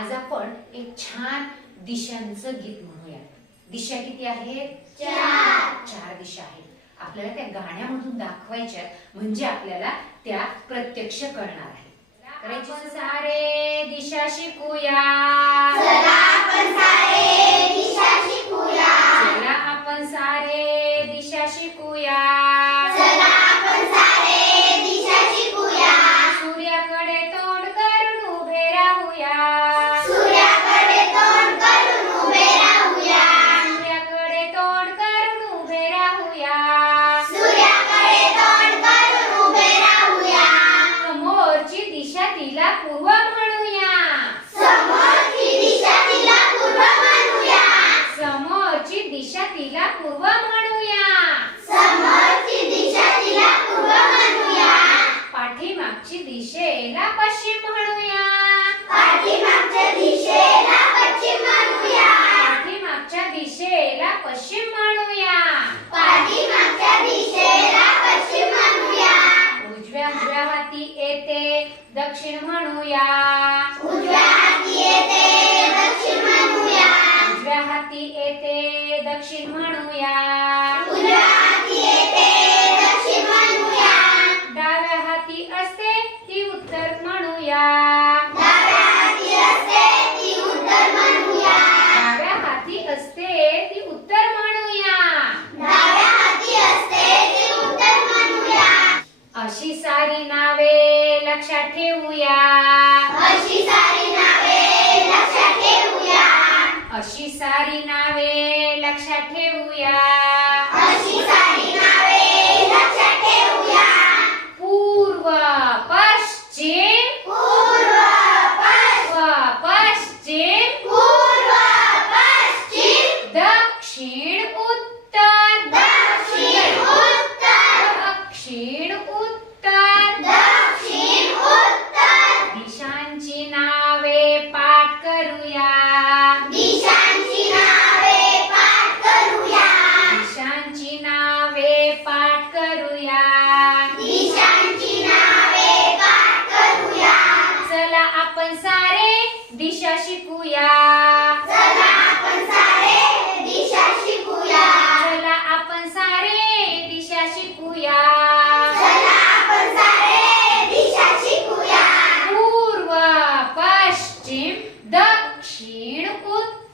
आज आपण एक छान दिशांचं गीत म्हणूया. दिशा किती आहेत चार. दिशा आहेत. आपल्याला त्या गाण्यामधून दाखवायच्या म्हणजे आपल्याला त्या प्रत्यक्ष कळणार आहे. सारे दिशा शिकूया. पूर्व म्हणूया समोरची दिशा तिला पूर्व म्हणूया समोरची दिशा तिला पूर्व म्हणूया समोरची दिशा तिला पूर्व म्हणूया पाठीमागची दिशेला पश्चिम म्हणूया. पाठीमागच्या दिशेला दक्षिण म्हणूया. उजव्या हाती येते दक्षिण म्हणूया. उजव्या हाती येते दक्षिण म्हणूया. उजव्या हाती येते दक्षिण म्हणूया. डाव्या हाती असते ती उत्तर म्हणूया. डाव्या हाती असते ती उत्तर म्हणूया. डाव्या हाती असते ती उत्तर म्हणूया. डाव्या हाती असते ती उत्तर म्हणूया. अशी सारी नावे लक्षात ठेवूया. अशी सारी नावे लक्षात ठेवूया. अशी सारी नावे लक्षात ठेवूया. पाठ करूया. दिशांची नावे पाठ करूया. चला आपण सारे दिशा शिकूया. चला आपण सारे दिशा शिकूया. चला आपण सारे दिशा शिकूया. चला आपण सारे दिशा शिकूया. पूर्व पश्चिम दक्षिण उत्तर